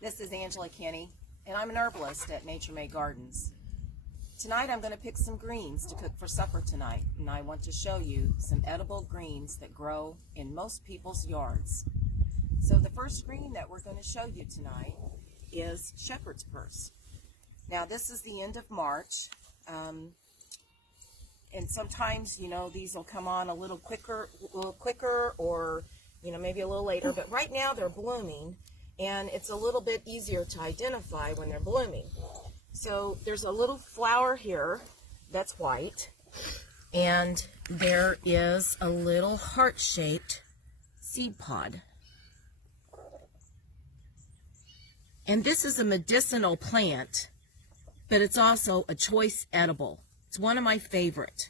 This is Angela Kenny, and I'm an herbalist at Nature Made Gardens. Tonight I'm going to pick some greens to cook for supper tonight, and I want to show you some edible greens that grow in most people's yards. So the first green that we're going to show you tonight is shepherd's purse. Now this is the end of March, and sometimes, you know, these will come on a little quicker or, you know, maybe a little later, but right now they're blooming. And it's a little bit easier to identify when they're blooming. So there's a little flower here that's white, and there is a little heart-shaped seed pod. And this is a medicinal plant, but it's also a choice edible. It's one of my favorite.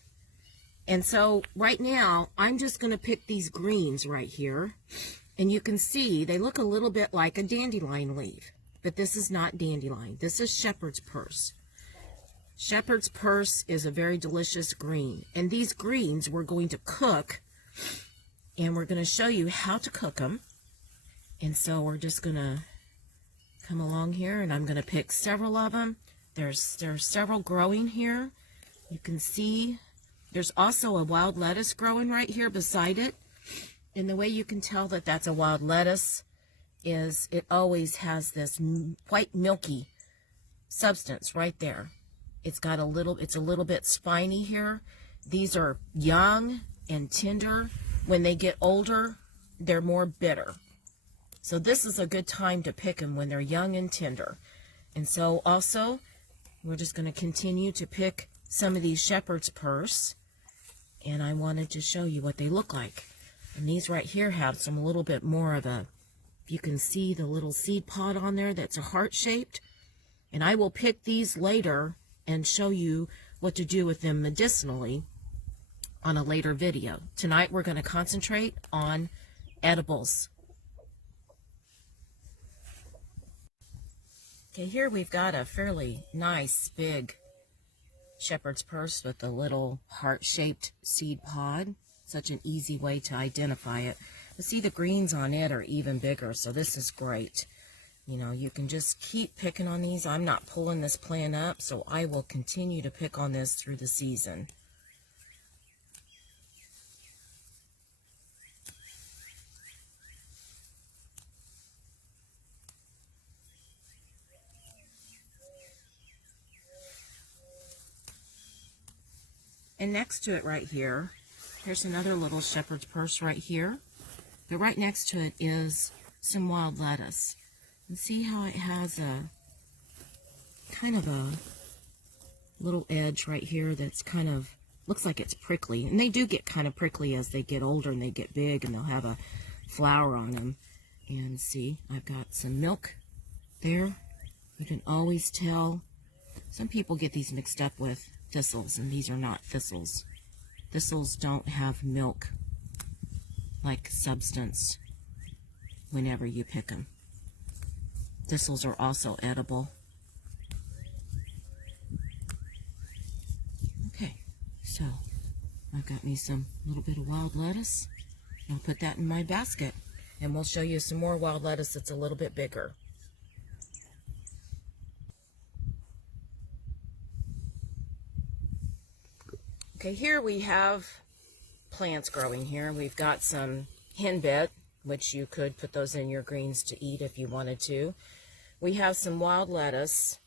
And so right now, I'm just going to pick these greens right here. And you can see they look a little bit like a dandelion leaf, but this is not dandelion. This is shepherd's purse. Shepherd's purse is a very delicious green. And these greens we're going to cook, and we're going to show you how to cook them. And so we're just going to come along here, and I'm going to pick several of them. There's several growing here. You can see there's also a wild lettuce growing right here beside it. And the way you can tell that that's a wild lettuce is it always has this white milky substance right there. It's a little bit spiny here. These are young and tender. When they get older, they're more bitter. So this is a good time to pick them when they're young and tender. And so also, we're just going to continue to pick some of these shepherd's purse. And I wanted to show you what they look like. And these right here have some a little bit more of a, you can see the little seed pod on there that's a heart-shaped. And I will pick these later and show you what to do with them medicinally on a later video. Tonight we're going to concentrate on edibles. Okay, here we've got a fairly nice big shepherd's purse with a little heart-shaped seed pod. Such an easy way to identify it. But see, the greens on it are even bigger, so this is great. You know, you can just keep picking on these. I'm not pulling this plant up, so I will continue to pick on this through the season. And next to it right here, here's another little shepherd's purse right here. But right next to it is some wild lettuce. And see how it has a kind of a little edge right here that's kind of, looks like it's prickly. And they do get kind of prickly as they get older and they get big, and they'll have a flower on them. And see, I've got some milk there. You can always tell. Some people get these mixed up with thistles, and these are not thistles. Thistles don't have milk-like substance whenever you pick them. Thistles are also edible. Okay, so I've got me some little bit of wild lettuce. I'll put that in my basket, and we'll show you some more wild lettuce that's a little bit bigger. Okay, here we have plants growing here. We've got some henbit, which you could put those in your greens to eat if you wanted to. We have some wild lettuce.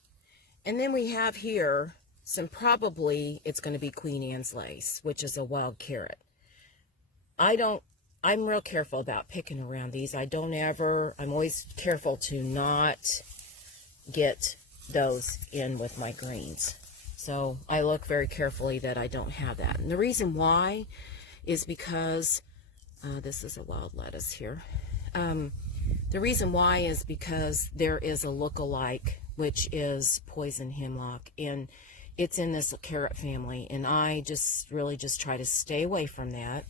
And then we have here some, probably it's going to be Queen Anne's lace, which is a wild carrot. I'm real careful about picking around these. I'm always careful to not get those in with my greens. So I look very carefully that I don't have that. And the reason why is because, this is a wild lettuce here. The reason why is because there is a look-alike, which is poison hemlock. And it's in this carrot family. And I really just try to stay away from that.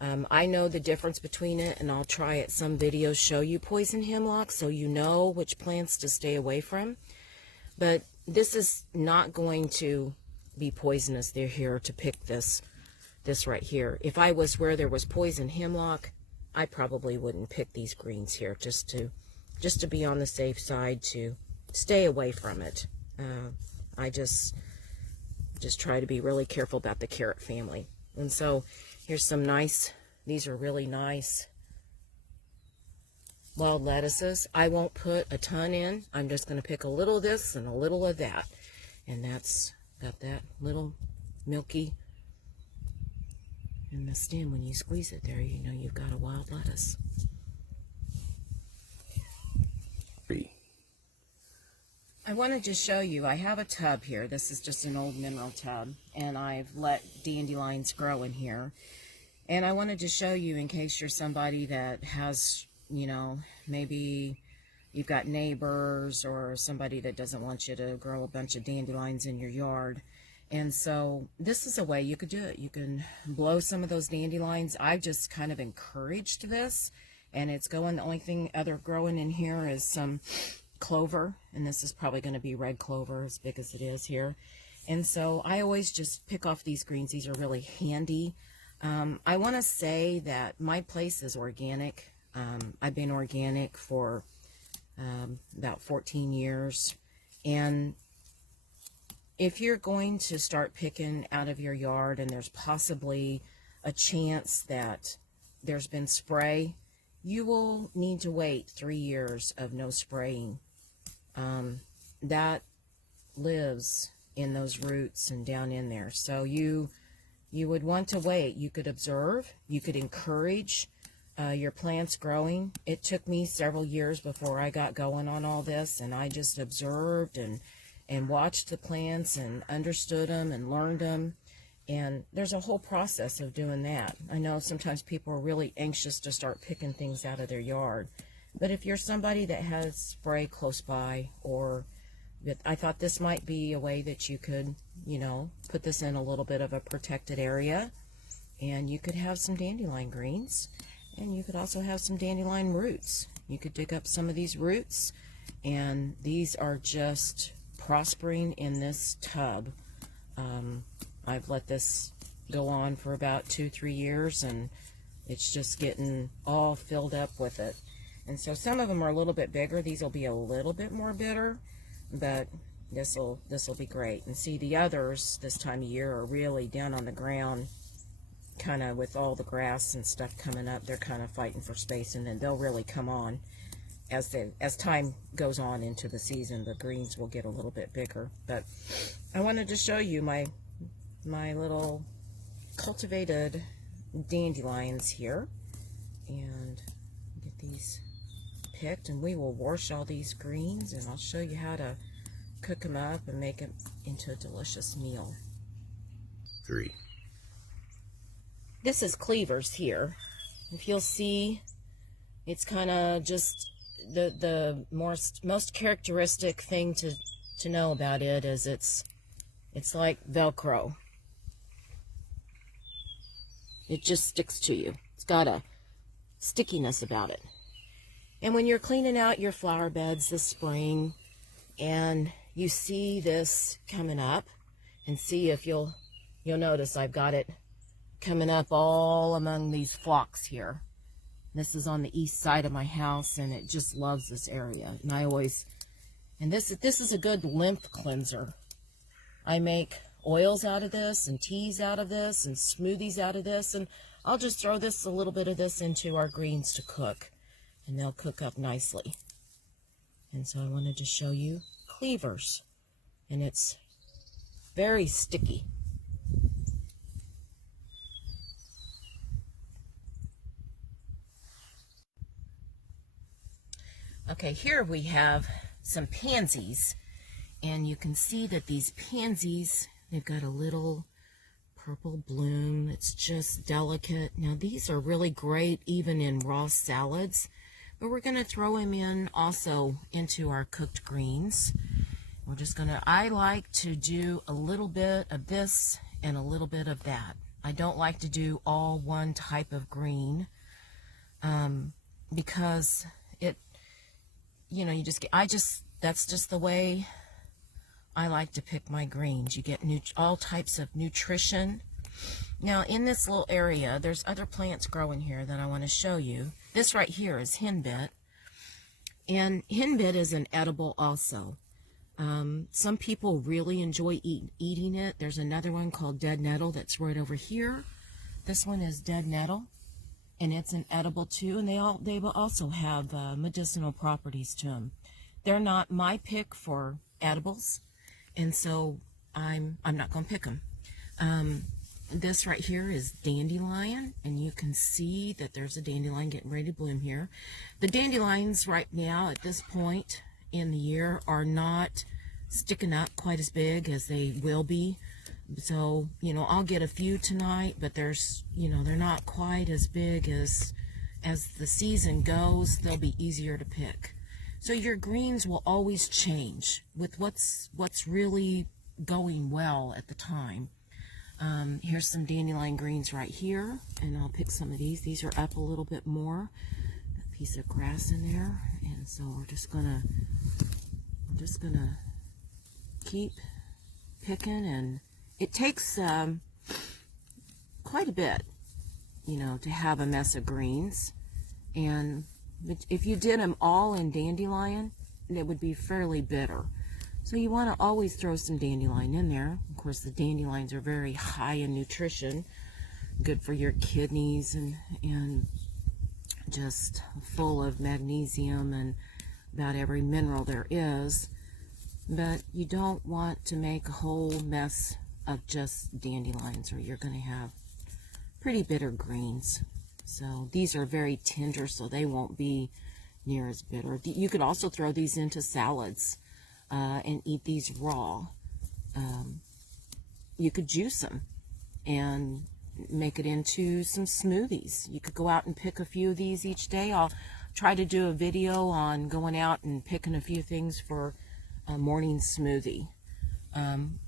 I know the difference between it, and I'll try at some videos show you poison hemlock so you know which plants to stay away from. But this is not going to be poisonous. They're here to pick this right here. If I was where there was poison hemlock, I probably wouldn't pick these greens here just to just to be on the safe side, to stay away from it. I just try to be really careful about the carrot family. And so here's some nice, these are really nice wild lettuces. I won't put a ton in. I'm just going to pick a little of this and a little of that. And that's got that little milky in the stem. When you squeeze it there, you know you've got a wild lettuce. I wanted to show you, I have a tub here. This is just an old mineral tub, and I've let dandelions grow in here. And I wanted to show you, in case you're somebody that has, you know, maybe you've got neighbors or somebody that doesn't want you to grow a bunch of dandelions in your yard. And so this is a way you could do it. You can blow some of those dandelions. I've just kind of encouraged this, and it's going, the only thing other growing in here is some clover, and this is probably going to be red clover as big as it is here. And so I always just pick off these greens. These are really handy. I want to say that my place is organic. I've been organic for about 14 years, and if you're going to start picking out of your yard and there's possibly a chance that there's been spray, you will need to wait 3 years of no spraying. That lives in those roots and down in there. So you would want to wait. You could observe, you could encourage your plants growing. It took me several years before I got going on all this, and I just observed and watched the plants and understood them and learned them. And there's a whole process of doing that. I know sometimes people are really anxious to start picking things out of their yard. But if you're somebody that has spray close by, or I thought this might be a way that you could, you know, put this in a little bit of a protected area, and you could have some dandelion greens, and you could also have some dandelion roots. You could dig up some of these roots, and these are just prospering in this tub. I've let this go on for about 2-3 years, and it's just getting all filled up with it. And so some of them are a little bit bigger. These will be a little bit more bitter, but this will be great. And see, the others this time of year are really down on the ground, kind of with all the grass and stuff coming up. They're kind of fighting for space, and then they'll really come on as time goes on into the season. The greens will get a little bit bigger. But I wanted to show you my little cultivated dandelions here, and get these picked, and we will wash all these greens, and I'll show you how to cook them up and make them into a delicious meal. 3. This is cleavers here. If you'll see, it's kind of just the most characteristic thing to know about it is it's like Velcro. It just sticks to you. It's got a stickiness about it. And when you're cleaning out your flower beds this spring, and you see this coming up, and see if you'll notice I've got it coming up all among these phlox here. This is on the east side of my house, and it just loves this area. And this is a good lymph cleanser. I make oils out of this, and teas out of this, and smoothies out of this, and I'll just throw a little bit of this into our greens to cook, and they'll cook up nicely. And so I wanted to show you cleavers, and it's very sticky. Okay, here we have some pansies, and you can see that these pansies, they've got a little purple bloom. It's just delicate. Now these are really great even in raw salads, but we're going to throw them in also into our cooked greens. We're just going to, I like to do a little bit of this and a little bit of that. I don't like to do all one type of green because it, you know, that's just the way I like to pick my greens. You get all types of nutrition. Now in this little area, there's other plants growing here that I want to show you. This right here is henbit, And henbit is an edible also. Some people really enjoy eating it. There's another one called dead nettle that's right over here. This one is dead nettle, and it's an edible too. And they will also have medicinal properties to them. They're not my pick for edibles, and so I'm not going to pick them. This right here is dandelion, and you can see that there's a dandelion getting ready to bloom here. The dandelions right now at this point in the year are not sticking up quite as big as they will be. So, you know, I'll get a few tonight, but there's, you know, they're not quite as big as the season goes. They'll be easier to pick. So your greens will always change with what's really going well at the time. Here's some dandelion greens right here, and I'll pick some of these. These are up a little bit more. A piece of grass in there, and so we're just gonna keep picking, and it takes quite a bit, you know, to have a mess of greens. And if you did them all in dandelion, it would be fairly bitter. So you want to always throw some dandelion in there. Of course, the dandelions are very high in nutrition, good for your kidneys, and just full of magnesium and about every mineral there is. But you don't want to make a whole mess of just dandelions, or you're going to have pretty bitter greens. So these are very tender, so they won't be near as bitter. You could also throw these into salads and eat these raw. You could juice them and make it into some smoothies. You could go out and pick a few of these each day. I'll try to do a video on going out and picking a few things for a morning smoothie.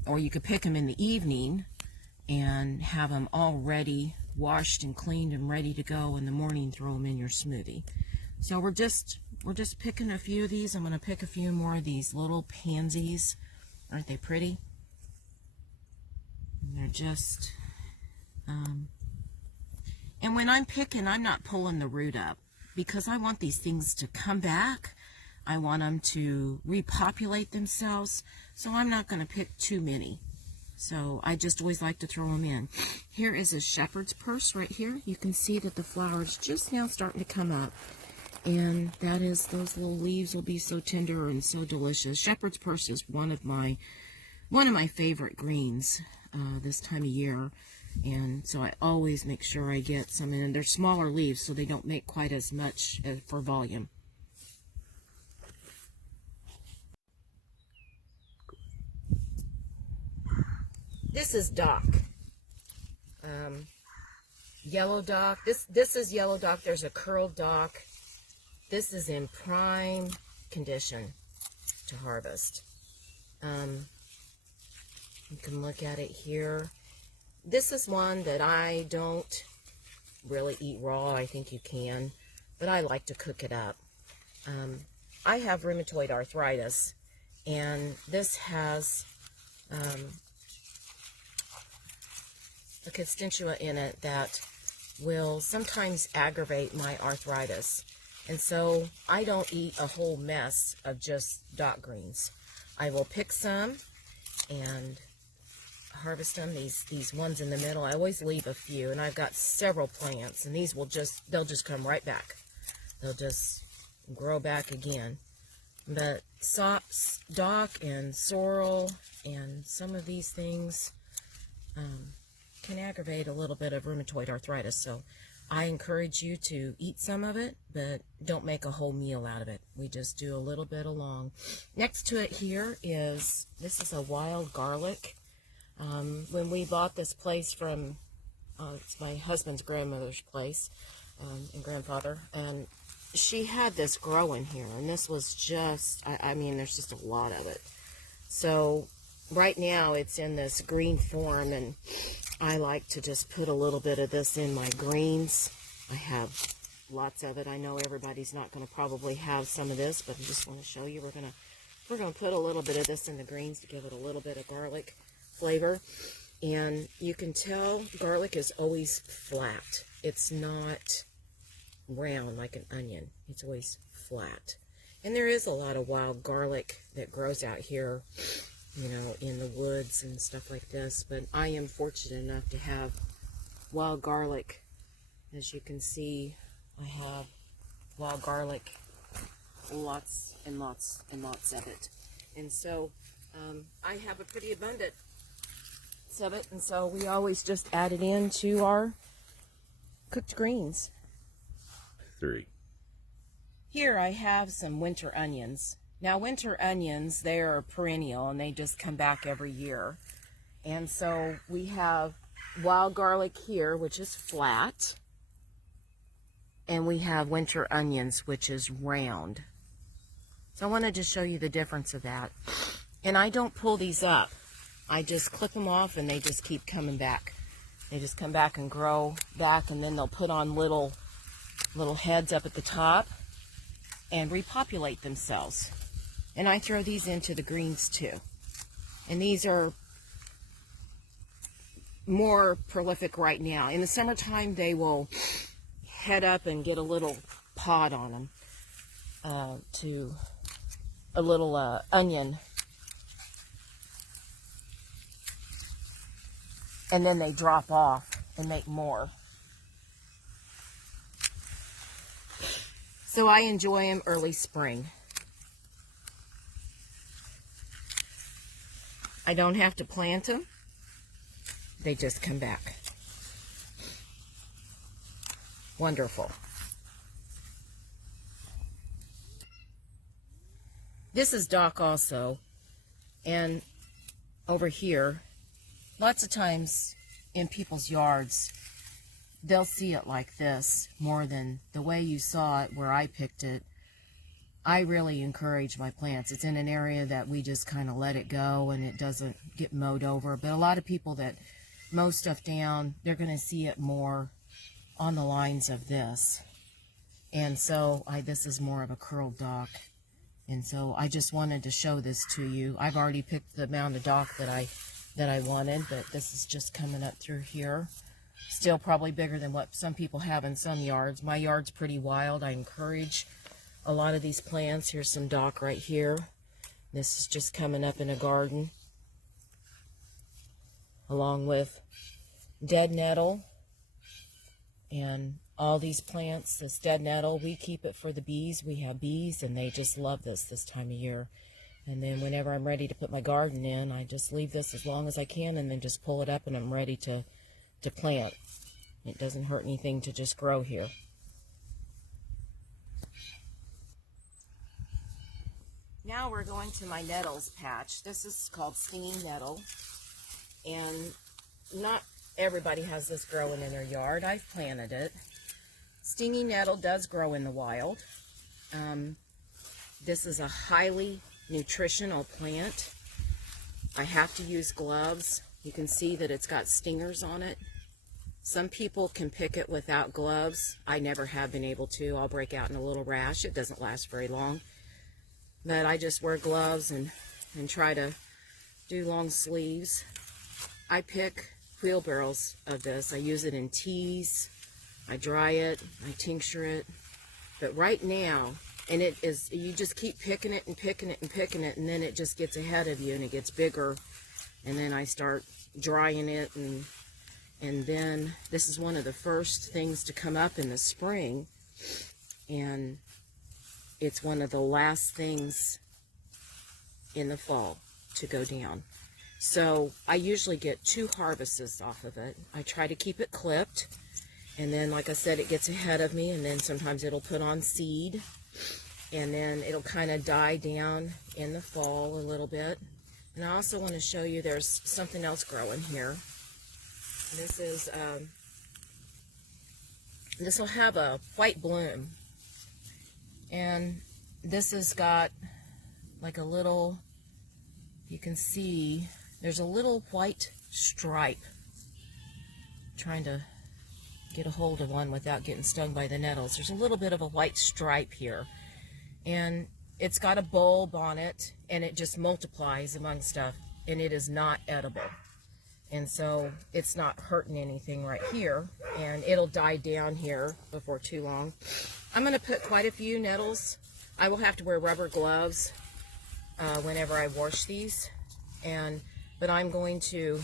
Or you could pick them in the evening and have them all ready, washed and cleaned and ready to go in the morning. Throw them in your smoothie. So we're just picking a few of these. I'm going to pick a few more of these little pansies. Aren't they pretty? And they're just, and when I'm picking, I'm not pulling the root up, because I want these things to come back. I want them to repopulate themselves, so I'm not going to pick too many. So I just always like to throw them in. Here is a shepherd's purse right here. You can see that the flower's just now starting to come up. And that is, those little leaves will be so tender and so delicious. Shepherd's purse is one of my favorite greens this time of year. And so I always make sure I get some in. And they're smaller leaves, so they don't make quite as much for volume. This is dock. Yellow dock. This is yellow dock. There's a curled dock. This is in prime condition to harvest. You can look at it here. This is one that I don't really eat raw. I think you can, but I like to cook it up. I have rheumatoid arthritis, and this has a constituent in it that will sometimes aggravate my arthritis. And so I don't eat a whole mess of just dock greens. I will pick some and harvest them. These ones in the middle, I always leave a few, and I've got several plants, and these they'll just come right back. They'll just grow back again. But dock and sorrel and some of these things can aggravate a little bit of rheumatoid arthritis. So I encourage you to eat some of it, but don't make a whole meal out of it. We just do a little bit along. Next to it here this is a wild garlic. When we bought this place from, it's my husband's grandmother's place, and grandfather, and she had this growing here, and this was just, I mean, there's just a lot of it. So right now it's in this green form, and I like to just put a little bit of this in my greens. I have lots of it. I know everybody's not going to probably have some of this, but I just want to show you. We're going to put a little bit of this in the greens to give it a little bit of garlic flavor. And you can tell garlic is always flat. It's not round like an onion. It's always flat. And there is a lot of wild garlic that grows out here, you know, in the woods and stuff like this. But I am fortunate enough to have wild garlic. As you can see, I have wild garlic, lots and lots and lots of it. And so I have a pretty abundance of it, and so we always just add it into our cooked greens. 3. Here I have some winter onions. Now winter onions, they are perennial and they just come back every year. And so we have wild garlic here, which is flat. And we have winter onions, which is round. So I wanted to show you the difference of that. And I don't pull these up. I just clip them off and they just keep coming back. They just come back and grow back, and then they'll put on little heads up at the top and repopulate themselves. And I throw these into the greens too. And these are more prolific right now. In the summertime, they will head up and get a little pod on them, to a little onion. And then they drop off and make more. So I enjoy them early spring. I don't have to plant them. They just come back. Wonderful. This is dock also. And over here, lots of times in people's yards, they'll see it like this more than the way you saw it where I picked it. I really encourage my plants. It's in an area that we just kind of let it go and it doesn't get mowed over. But a lot of people that mow stuff down, they're going to see it more on the lines of this. And so this is more of a curled dock. And so I just wanted to show this to you. I've already picked the amount of dock that I wanted, but this is just coming up through here. Still probably bigger than what some people have in some yards. My yard's pretty wild. I encourage a lot of these plants. Here's some dock right here. This is just coming up in a garden, along with dead nettle and all these plants. This dead nettle, we keep it for the bees. We have bees and they just love this time of year. And then whenever I'm ready to put my garden in, I just leave this as long as I can and then just pull it up and I'm ready to plant. It doesn't hurt anything to just grow here. Now we're going to my nettles patch. This is called stinging nettle. And not everybody has this growing in their yard. I've planted it. Stinging nettle does grow in the wild. This is a highly nutritional plant. I have to use gloves. You can see that it's got stingers on it. Some people can pick it without gloves. I never have been able to. I'll break out in a little rash. It doesn't last very long. But I just wear gloves and try to do long sleeves. I pick wheelbarrows of this. I use it in teas. I dry it. I tincture it. But right now, and it is, you just keep picking it and picking it and picking it, and then it just gets ahead of you and it gets bigger. And then I start drying it, and then this is one of the first things to come up in the spring, and it's one of the last things in the fall to go down. So I usually get 2 harvests off of it. I try to keep it clipped, and then like I said, it gets ahead of me, and then sometimes it'll put on seed, and then it'll kind of die down in the fall a little bit. And I also want to show you there's something else growing here. This is, this will have a white bloom. And this has got like a little, you can see, there's a little white stripe. Trying to get a hold of one without getting stung by the nettles. There's a little bit of a white stripe here. And it's got a bulb on it, and it just multiplies among stuff, and it is not edible. And so it's not hurting anything right here, and it'll die down here before too long. I'm going to put quite a few nettles I will have to wear rubber gloves whenever I wash these, but I'm going to,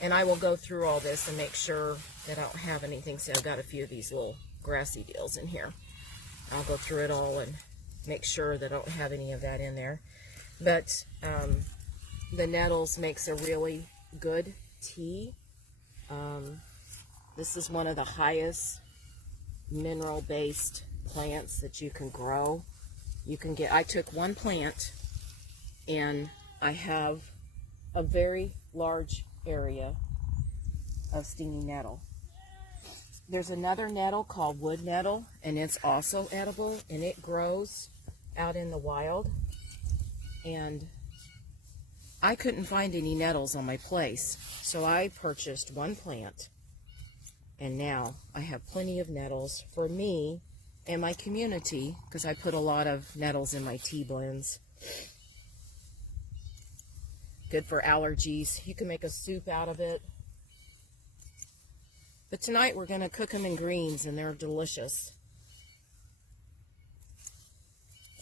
and I will go through all this and make sure that I don't have anything. See, I've got a few of these little grassy deals in here. I'll go through it all and make sure that I don't have any of that in there. But the nettles makes a really good tea. This is one of the highest mineral-based plants that you can grow. You can get, I took one plant and I have a very large area of stinging nettle. There's another nettle called wood nettle, and it's also edible, and it grows out in the wild. And I couldn't find any nettles on my place, so I purchased one plant, and now I have plenty of nettles for me and my community, because I put a lot of nettles in my tea blends. Good for allergies. You can make a soup out of it. But tonight we're going to cook them in greens, and they're delicious.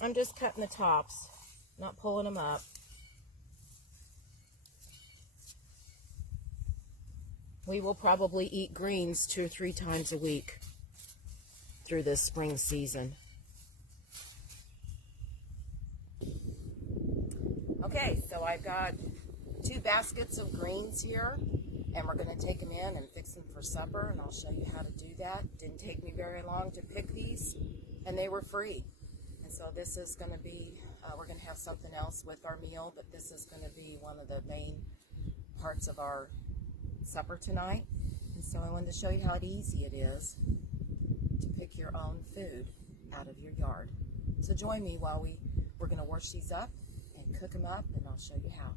I'm just cutting the tops, not pulling them up. We will probably eat greens 2 or 3 times a week through this spring season. Okay, so I've got 2 baskets of greens here, and we're going to take them in and fix them for supper, and I'll show you how to do that. It didn't take me very long to pick these, and they were free. And so this is going to be, we're going to have something else with our meal, but this is going to be one of the main parts of our supper tonight. And so I wanted to show you how easy it is to pick your own food out of your yard. So join me while we're going to wash these up and cook them up, and I'll show you how.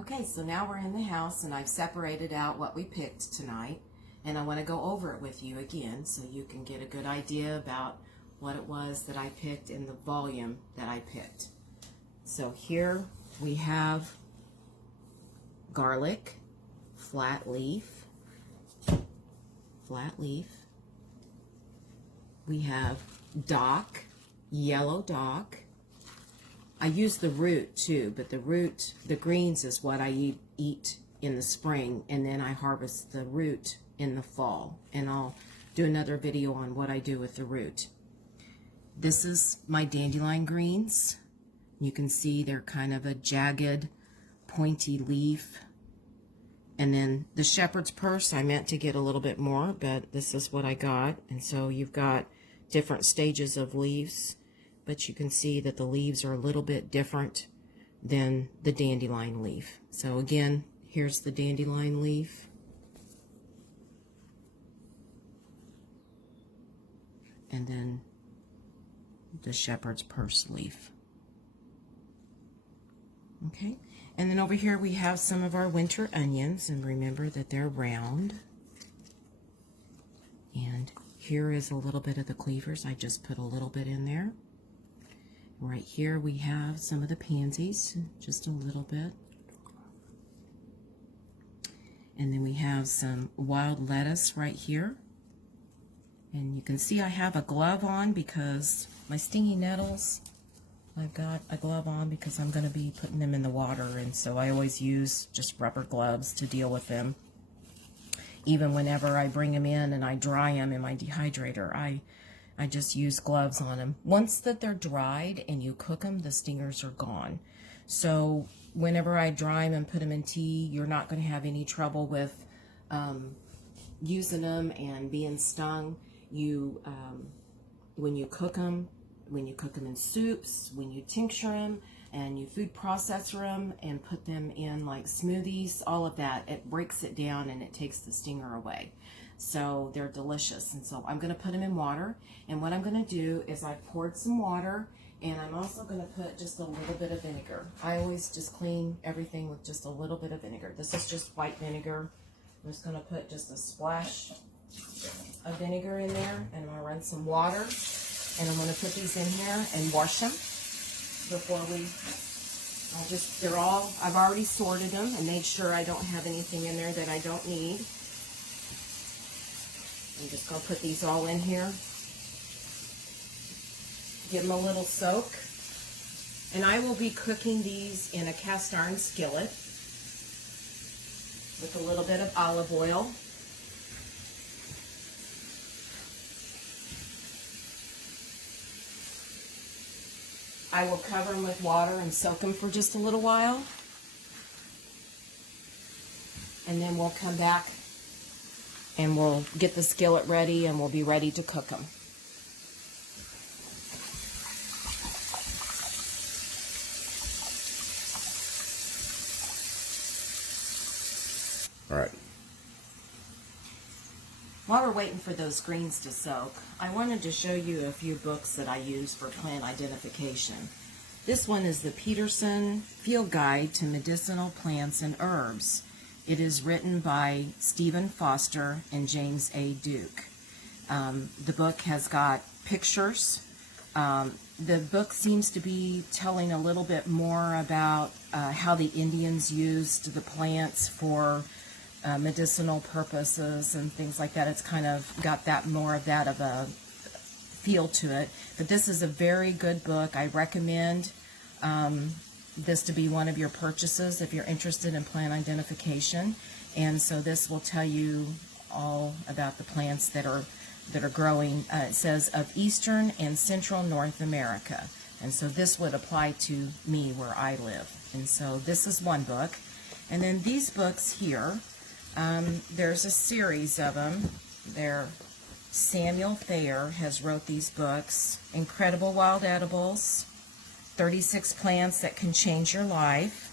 Okay, so now we're in the house, and I've separated out what we picked tonight, and I want to go over it with you again so you can get a good idea about what it was that I picked and the volume that I picked. So here we have garlic, flat leaf. We have dock, yellow dock. I use the root too, but the greens is what I eat in the spring, and then I harvest the root in the fall. And I'll do another video on what I do with the root. This is my dandelion greens. You can see they're kind of a jagged, pointy leaf. And then the shepherd's purse, I meant to get a little bit more, but this is what I got. And so you've got different stages of leaves, but you can see that the leaves are a little bit different than the dandelion leaf. So again, here's the dandelion leaf. And then the shepherd's purse leaf. Okay, and then over here we have some of our winter onions, and remember that they're round. And here is a little bit of the cleavers. I just put a little bit in there. Right here we have some of the pansies, just a little bit. And then we have some wild lettuce right here. And you can see I have a glove on because my stingy nettles, I've got a glove on because I'm going to be putting them in the water, and so I always use just rubber gloves to deal with them. Even whenever I bring them in and I dry them in my dehydrator, I just use gloves on them. Once that they're dried and you cook them, the stingers are gone. So whenever I dry them and put them in tea, you're not going to have any trouble with using them and being stung. When you cook them in soups, when you tincture them, and you food processor them and put them in like smoothies, all of that, it breaks it down and it takes the stinger away. So they're delicious. And so I'm going to put them in water, and what I'm going to do is I've poured some water, and I'm also going to put just a little bit of vinegar. I always just clean everything with just a little bit of vinegar. This is just white vinegar. I'm just going to put just a splash of vinegar in there, and I'm going to run some water, and I'm going to put these in here and wash them before I've already sorted them and made sure I don't have anything in there that I don't need. I'm just going to put these all in here. Give them a little soak. And I will be cooking these in a cast iron skillet with a little bit of olive oil. I will cover them with water and soak them for just a little while. And then we'll come back and we'll get the skillet ready and we'll be ready to cook them. All right. While we're waiting for those greens to soak, I wanted to show you a few books that I use for plant identification. This one is the Peterson Field Guide to Medicinal Plants and Herbs. It is written by Stephen Foster and James A. Duke. The book has got pictures. The book seems to be telling a little bit more about how the Indians used the plants for medicinal purposes and things like that. It's kind of got that more of that of a feel to it. But this is a very good book. I recommend this to be one of your purchases if you're interested in plant identification. And so this will tell you all about the plants that are growing. It says of Eastern and Central North America. And so this would apply to me where I live. And so this is one book. And then these books here, there's a series of them. Samuel Thayer has wrote these books. Incredible Wild Edibles, 36 Plants That Can Change Your Life.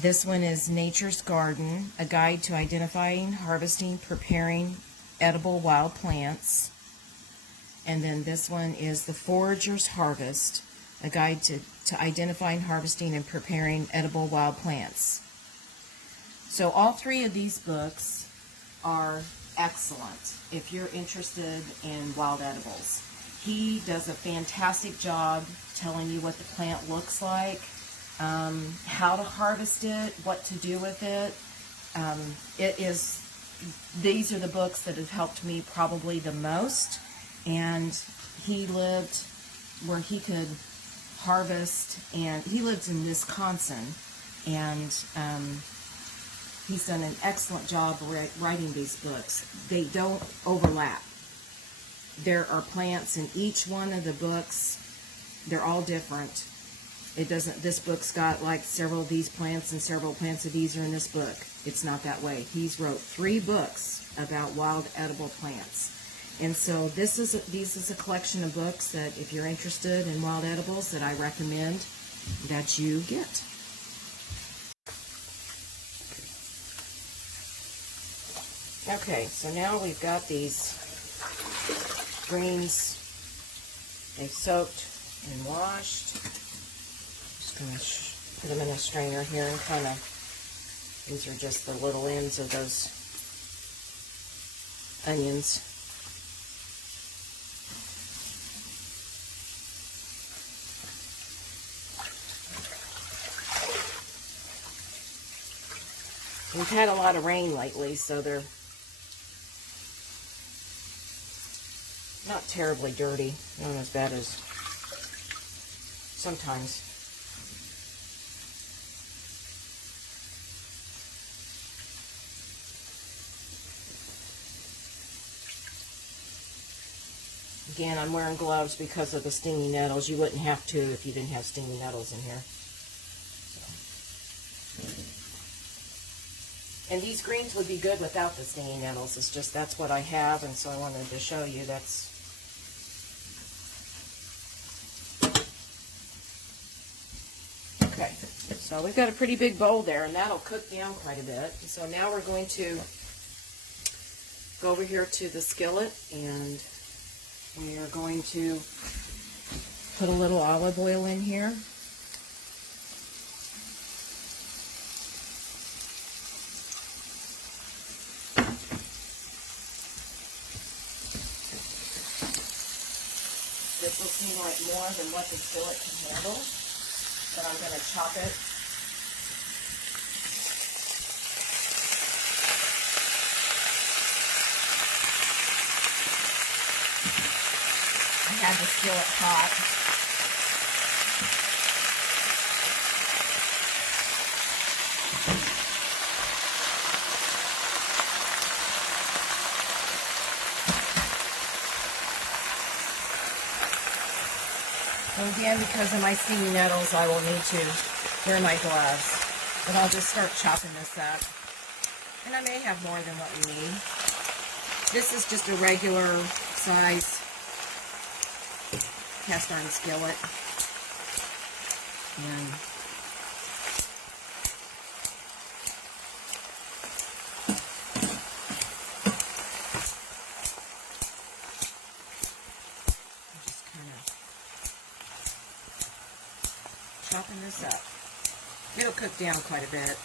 This one is Nature's Garden, a guide to identifying, harvesting, preparing edible wild plants. And then this one is The Forager's Harvest, a guide to identifying, harvesting, and preparing edible wild plants. So all three of these books are excellent if you're interested in wild edibles. He does a fantastic job telling you what the plant looks like, how to harvest it, what to do with it. These are the books that have helped me probably the most. And he lived where he could harvest, and he lives in Wisconsin, and he's done an excellent job writing these books. They don't overlap. There are plants in each one of the books. They're all different. It doesn't, this book's got like several of these plants and several plants of these are in this book. It's not that way. He's wrote 3 books about wild edible plants. And so this is a collection of books that if you're interested in wild edibles that I recommend that you get. Okay, so now we've got these greens. They've soaked and washed. Just going to put them in a strainer here and kind of, these are just the little ends of those onions. We've had a lot of rain lately, so they're not terribly dirty, not as bad as sometimes. Again, I'm wearing gloves because of the stinging nettles. You wouldn't have to if you didn't have stinging nettles in here. And these greens would be good without the stinging nettles. It's just that's what I have, and so I wanted to show you that's. Okay, so we've got a pretty big bowl there, and that'll cook down quite a bit. So now we're going to go over here to the skillet, and we are going to put a little olive oil in here. This will seem like more than what the skillet can handle, but I'm going to chop it. I had the skillet hot. And again, because of my stinging nettles, I will need to wear my gloves. But I'll just start chopping this up. And I may have more than what we need. This is just a regular size cast iron skillet. And just kind of chopping this up. It'll cook down quite a bit.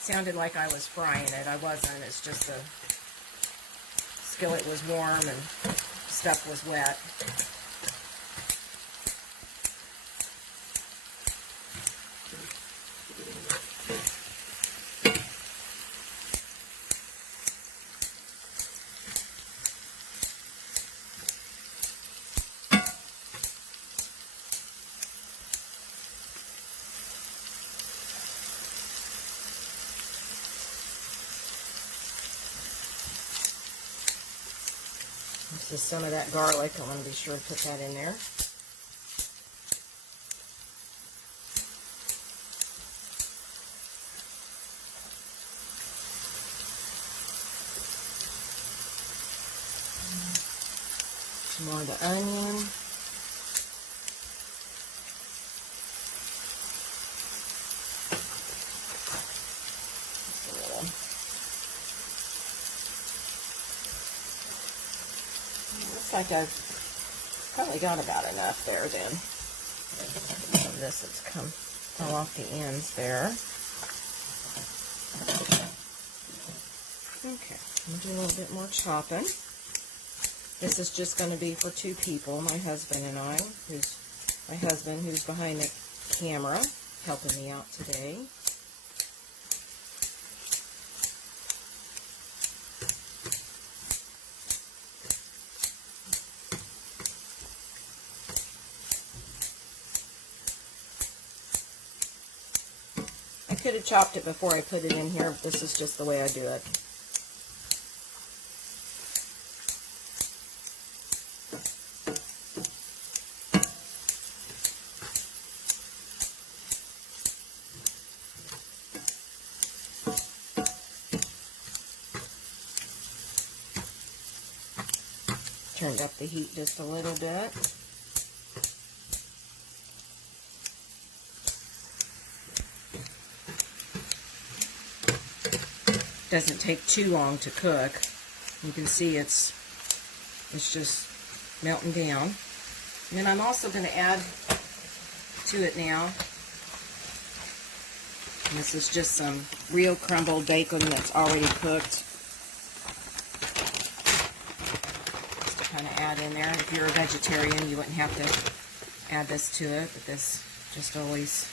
Sounded like I was frying it. I wasn't. It's just the skillet was warm and stuff was wet. This is some of that garlic. I want to be sure to put that in there. Some more of the onion. Looks like I've probably got about enough there then. Some of this has fell off the ends there. Okay, I'm going to do a little bit more chopping. This is just going to be for two people, my husband and I. My husband who's behind the camera helping me out today. I could have chopped it before I put it in here, but this is just the way I do it. Turned up the heat just a little bit. Doesn't take too long to cook. You can see it's just melting down. And then I'm also going to add to it now. And this is just some real crumbled bacon that's already cooked. Just to kind of add in there. If you're a vegetarian, you wouldn't have to add this to it, but this just always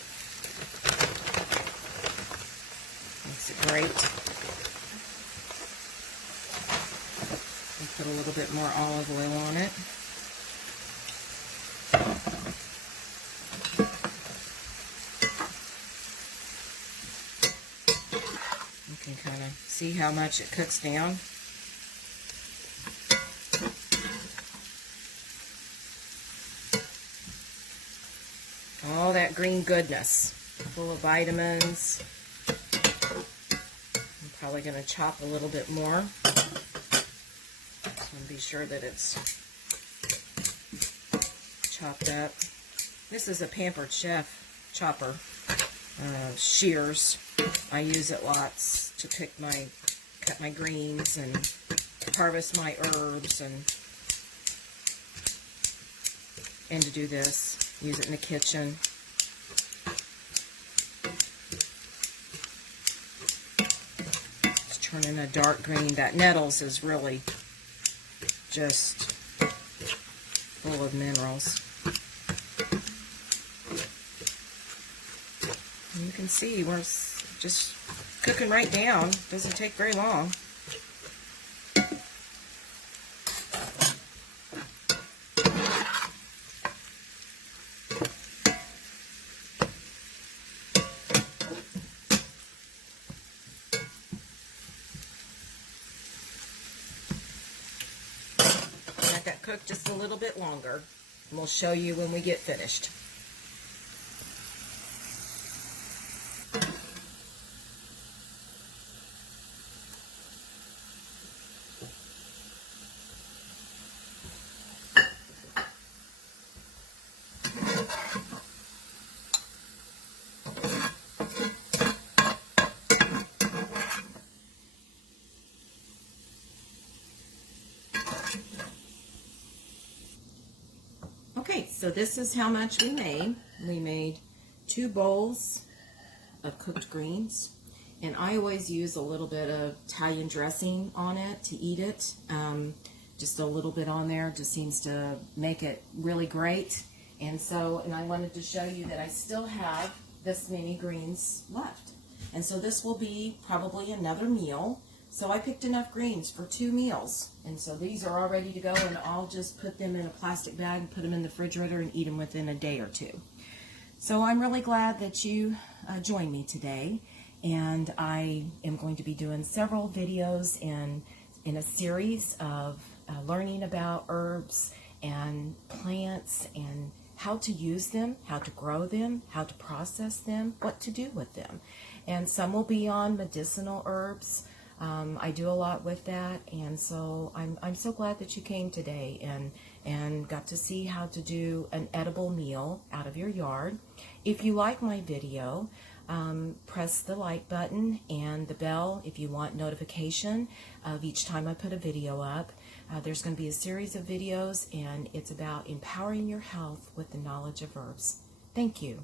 makes it great. Put a little bit more olive oil on it. You can kind of see how much it cooks down. All that green goodness, full of vitamins. I'm probably going to chop a little bit more. And be sure that it's chopped up. This is a Pampered Chef chopper, shears. I use it lots to cut my greens and harvest my herbs and to do this. Use it in the kitchen. It's turning a dark green. That nettles is really just full of minerals. And you can see we're just cooking right down. Doesn't take very long. Let that cook just a little bit longer, and we'll show you when we get finished. Okay, so this is how much we made. We made 2 bowls of cooked greens, and I always use a little bit of Italian dressing on it to eat it. Just a little bit on there just seems to make it really great. And I wanted to show you that I still have this many greens left. And so this will be probably another meal. So I picked enough greens for 2 meals. And so these are all ready to go, and I'll just put them in a plastic bag and put them in the refrigerator and eat them within a day or 2. So I'm really glad that you joined me today, and I am going to be doing several videos in a series of learning about herbs and plants and how to use them, how to grow them, how to process them, what to do with them. And some will be on medicinal herbs. I do a lot with that, and so I'm so glad that you came today and got to see how to do an edible meal out of your yard. If you like my video, press the like button and the bell if you want notification of each time I put a video up. There's going to be a series of videos, and it's about empowering your health with the knowledge of herbs. Thank you.